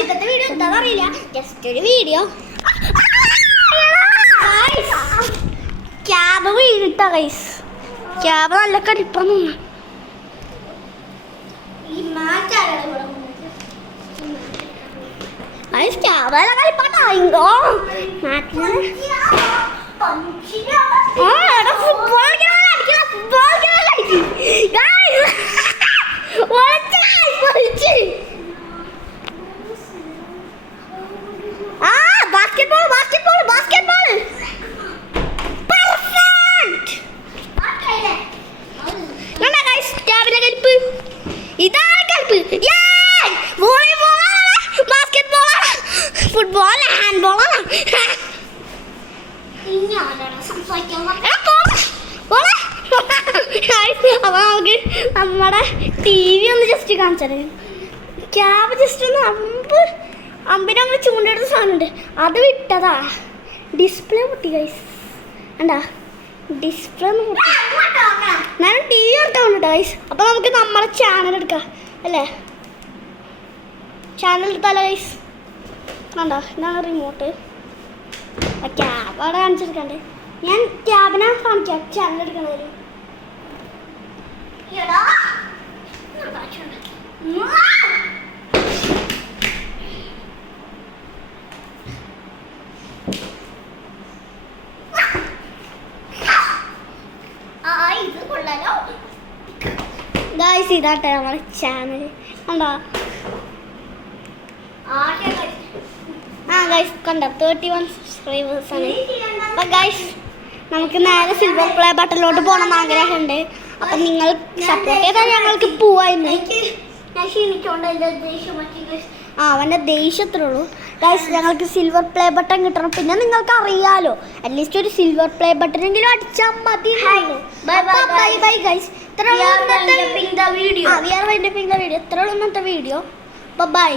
ഇന്നത്തെ വീഡിയോ എന്താണെന്ന് അറിയില്ല, ജസ്റ്റ് ഒരു വീഡിയോ. ക്യാബ് വീണിട്ടാ ഗൈസ്, ക്യാബ് നല്ല കടിപ്പാന്ന് ക്യാബ് നല്ല കളിപ്പാട്ടോ. ഇതാണ് കളിപ്പ്. Football, handball. അപ്പൊ നമുക്ക് നമ്മുടെ ടി വി ഒന്ന് ജസ്റ്റ് കാണിച്ചത്. ക്യാബ് ജസ്റ്റ് ഒന്ന് അമ്പിനെ നമ്മൾ ചൂണ്ടെടുത്ത സാധനമുണ്ട്, അത് വിട്ടതാ. ഡിസ്പ്ലേ പൊട്ടി ഗൈസ്, എന്താ ഡിസ്പ്ലേ ഒന്ന് പൊട്ടി. ഞാൻ ടി വി എടുത്തോണ്ട് ഗൈസ്. അപ്പൊ നമുക്ക് നമ്മളെ ചാനൽ എടുക്കാം അല്ലേ? ചാനൽ എടുത്താലോ ഗൈസ്? കണ്ടോ, ഇതാണ് റിമോട്ട്. ക്യാബ് അവിടെ കാണിച്ചെടുക്കണ്ടേ? ഞാൻ ക്യാബിനെ കാണിക്കാം ചാനൽ എടുക്കണതിൽ. ഗൈസ് ഇതാട്ടെ നമ്മളെ ചാനൽ കണ്ടോ? ഗൈസ് കണ്ടോ, 31 സബ്സ്ക്രൈബേഴ്സ് ആണ്. അപ്പം ഗൈസ് നമുക്ക് നേരെ സിൽവർ പ്ലേ ബട്ടണിലോട്ട് പോകണമെന്ന് ആഗ്രഹമുണ്ട്. അപ്പം നിങ്ങൾ സപ്പോർട്ട് ചെയ്താൽ ഞങ്ങൾക്ക് പോവായിരുന്നു. അവൻ്റെ ദേഷ്യത്തിലേ ഉള്ളൂ ഗൈസ്. ഞങ്ങൾക്ക് സിൽവർ പ്ലേ ബട്ടൺ കിട്ടണം. പിന്നെ നിങ്ങൾക്ക് അറിയാലോ, അറ്റ്ലീസ്റ്റ് ഒരു സിൽവർ പ്ലേ ബട്ടൺ എങ്കിലും അടിച്ചാൽ മതി. Bye bye guys. ഇത്ര വീഡിയോ. ഇത്രയുള്ള ഇന്നത്തെ വീഡിയോ. ബൈ.